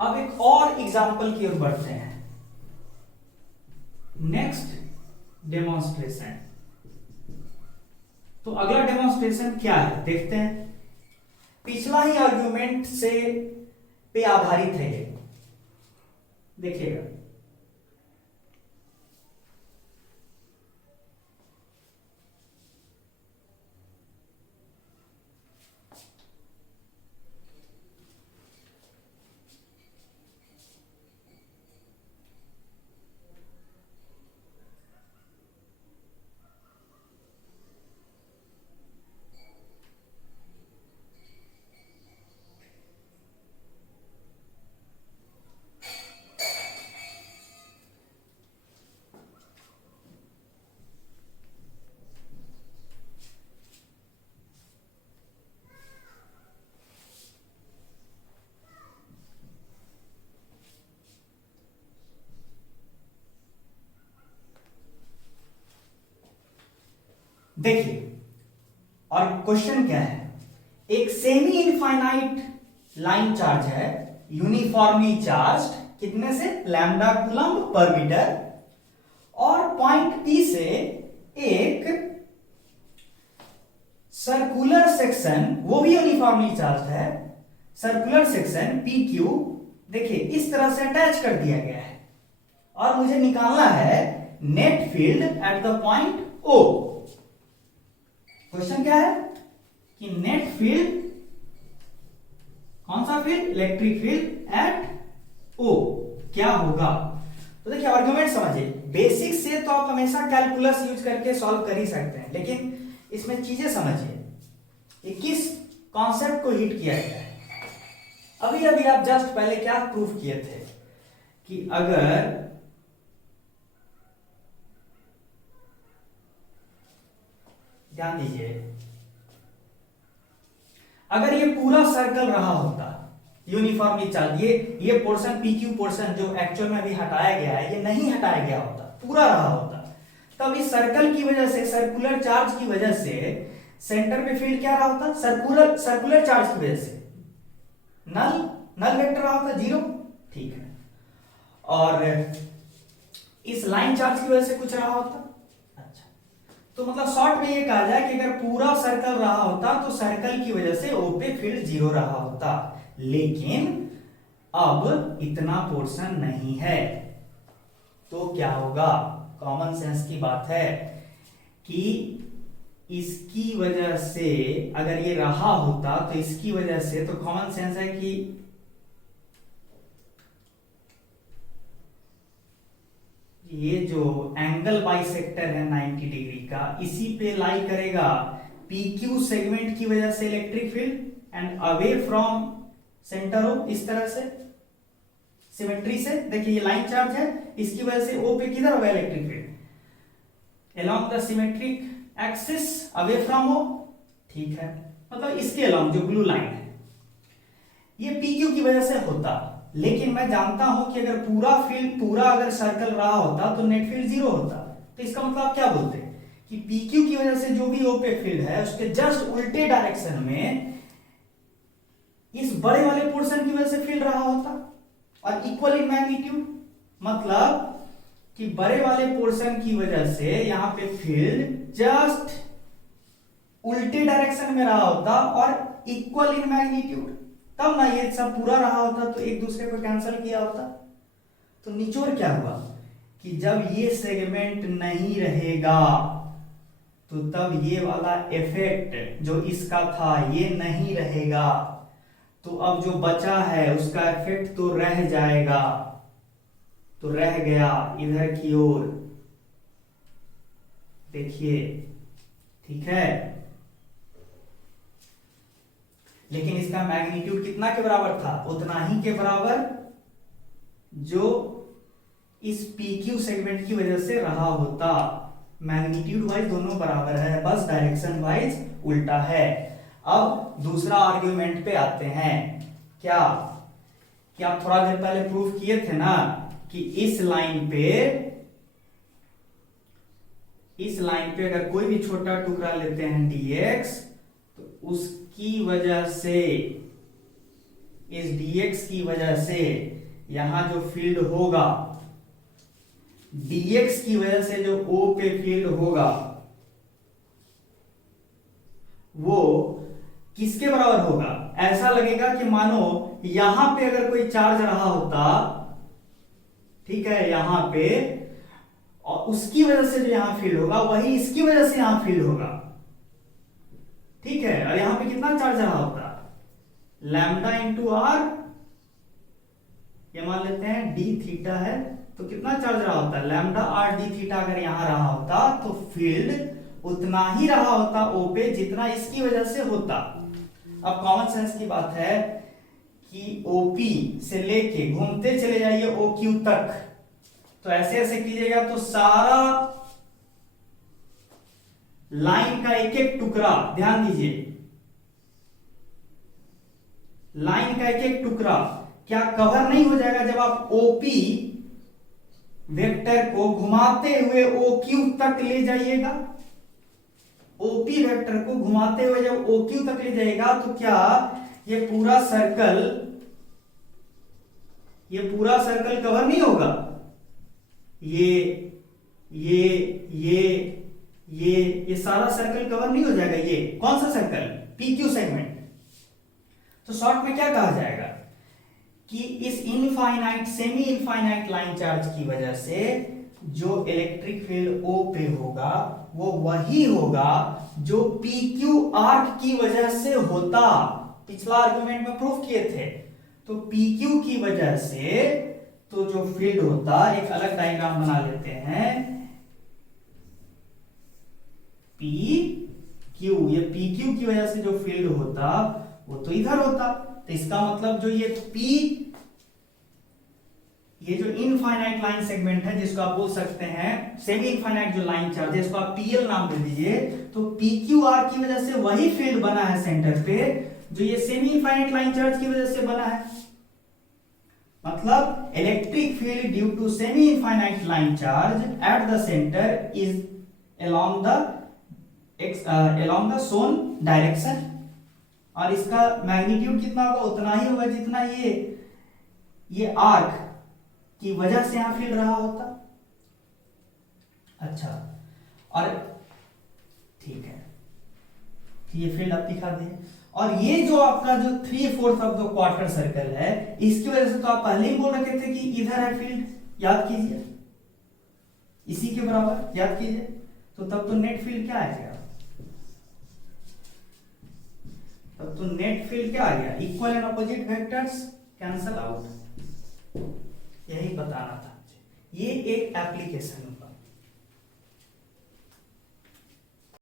अब एक और एग्जाम्पल की ओर बढ़ते हैं। Next demonstration. तो अगला डेमोन्स्ट्रेशन क्या है देखते हैं। पिछला ही आर्गुमेंट से पे आधारित है ये, देखिएगा। देखिए, और क्वेश्चन क्या है। एक सेमी इनफाइनाइट लाइन चार्ज है, यूनिफॉर्मली चार्ज्ड, कितने से, लैम्डा कूलम्ब पर मीटर, और पॉइंट पी से एक सर्कुलर सेक्शन, वो भी यूनिफॉर्मली चार्ज है, सर्कुलर सेक्शन पी क्यू, देखिए इस तरह से अटैच कर दिया गया है, और मुझे निकालना है net field at the point O. Question क्या है कि नेट फील्ड, कौन सा field, electric field at O क्या होगा। तो देखिए आर्गुमेंट समझिए। बेसिक से तो आप हमेशा कैलकुलस यूज करके सॉल्व कर ही सकते हैं, लेकिन इसमें चीजें समझिए कि किस कॉन्सेप्ट को हिट किया गया है। अभी अभी आप जस्ट पहले क्या प्रूफ किए थे कि अगर ध्यान दीजिए, अगर ये पूरा सर्कल रहा होता यूनिफॉर्मली चार्ज, ये पोर्शन पी क्यू पोर्शन जो एक्चुअल में भी हटाया गया है, ये नहीं हटाया गया होता, पूरा रहा होता, तब इस सर्कल की वजह से, सर्कुलर चार्ज की वजह से सेंटर पे फील्ड क्या रहा होता, सर्कुलर चार्ज की वजह से नल वेक्टर रहा होता, जीरो, ठीक है। और इस लाइन चार्ज की वजह से कुछ रहा होता। तो मतलब शॉर्ट में ये कहा जाए कि अगर पूरा सर्कल रहा होता तो सर्कल की वजह से ओ पे फील्ड जीरो रहा होता, लेकिन अब इतना पोर्शन नहीं है, तो क्या होगा, कॉमन सेंस की बात है कि इसकी वजह से अगर ये रहा होता तो इसकी वजह से, तो कॉमन सेंस है कि ये जो एंगल बाइसेक्टर है 90 डिग्री का, इसी पे लाई करेगा PQ सेगमेंट की वजह से electric field and away from centre of, इस तरह से सिमेट्री से। देखिए ये लाइन चार्ज है, इसकी वजह से O पे किधर होगा electric field, along the symmetric axis away from O, ठीक है। मतलब इसके अलोंग जो ब्लू लाइन है, ये PQ की वजह से होता, लेकिन मैं जानता हूं कि अगर पूरा फील्ड, पूरा अगर सर्कल रहा होता तो नेट फील्ड जीरो होता। तो इसका मतलब आप क्या बोलते हैं कि PQ की वजह से जो भी O पे फील्ड है उसके जस्ट उल्टे डायरेक्शन में इस बड़े वाले पोर्शन की वजह से फील्ड रहा होता, और इक्वल इन मैग्नीट्यूड, मतलब कि बड़े वाले पोर्शन की वजह से यहां पे फील्ड जस्ट उल्टे डायरेक्शन में रहा होता और इक्वल इन मैग्नीट्यूड, तब ना ये सब पूरा रहा होता तो एक दूसरे को कैंसिल किया होता। तो निचोड़ क्या हुआ कि जब ये सेगमेंट नहीं रहेगा तो तब ये वाला इफेक्ट जो इसका था ये नहीं रहेगा, तो अब जो बचा है उसका इफेक्ट तो रह जाएगा, तो रह गया इधर की ओर, देखिए, ठीक है। लेकिन इसका मैग्नीट्यूड कितना के बराबर था, उतना ही के बराबर जो इस PQ सेगमेंट की वजह से रहा होता। मैग्नीट्यूड वाइज दोनों बराबर है, बस डायरेक्शन वाइज उल्टा है। अब दूसरा आर्ग्यूमेंट पे आते हैं। क्या कि आप थोड़ा देर पहले प्रूफ किए थे ना कि इस लाइन पे अगर कोई भी छोटा टुकड़ा लेते हैं dx, तो उसकी वजह से इस dx की वजह से यहां जो फील्ड होगा, dx की वजह से जो O पे फील्ड होगा वो किसके बराबर होगा? ऐसा लगेगा कि मानो यहां पे अगर कोई चार्ज रहा होता, ठीक है, यहां पे, और उसकी वजह से जो यहां फील्ड होगा वही इसकी वजह से यहां फील्ड होगा, ठीक है। और यहां पे कितना चार्ज रहा होता? लैम्डा इंटू आर, ये मान लेते हैं डी थीटा है, तो कितना चार्ज रहा होता? Lambda R D theta. अगर यहां रहा होता तो फील्ड उतना ही रहा होता ओ पे जितना इसकी वजह से होता। अब कॉमन सेंस की बात है कि ओपी से लेके घूमते चले जाइए ओ क्यू तक, तो ऐसे ऐसे कीजिएगा तो सारा लाइन का एक एक टुकड़ा, ध्यान दीजिए, लाइन का एक एक टुकड़ा क्या कवर नहीं हो जाएगा जब आप ओपी वेक्टर को घुमाते हुए ओ क्यू तक ले जाइएगा? ओपी वेक्टर को घुमाते हुए जब ओ क्यू तक ले जाएगा तो क्या ये पूरा सर्कल कवर नहीं होगा? ये सारा सर्कल कवर नहीं हो जाएगा? ये कौन सा सर्कल? P Q segment. तो शॉर्ट में क्या कहा जाएगा कि इस infinite semi infinite line charge की वजह से जो इलेक्ट्रिक फील्ड O पे होगा वो वही होगा जो PQ आर्क की वजह से होता। पिछला आर्गुमेंट में प्रूफ किए थे। तो PQ की वजह से तो जो फील्ड होता, एक अलग डायग्राम बना लेते हैं, PQ, ये PQ की वजह से जो फील्ड होता वो तो इधर होता। तो इसका मतलब जो ये जो इनफाइनाइट लाइन सेगमेंट है जिसको आप बोल सकते हैं सेमी इनफाइनाइट जो लाइन चार्ज है, इसको आप PL नाम दे दीजिए। तो PQR की वजह से वही फील्ड बना है सेंटर पे जो ये सेमी इनफाइनाइट लाइन चार्ज की वजह से बना है। मतलब electric field due to semi infinite line charge at the centre is along the shown direction, और इसका मैग्नीट्यूड कितना होगा? उतना ही होगा जितना ये आर्क की वजह से यहां फील्ड रहा होता। अच्छा, और ठीक है, ये फील्ड आप दिखा दें। और ये जो आपका जो 3/4 ऑफ द क्वार्टर सर्कल है, इसकी वजह से तो आप पहले ही बोल रखे थे कि इधर है फील्ड, याद कीजिए, इसी के बराबर याद कीजिए। तो तब तो नेट फील्ड क्या आएगा? तब तो नेट फील्ड क्या आ गया? Equal and opposite vectors cancel out. यही बताना था। ये एक एप्लीकेशन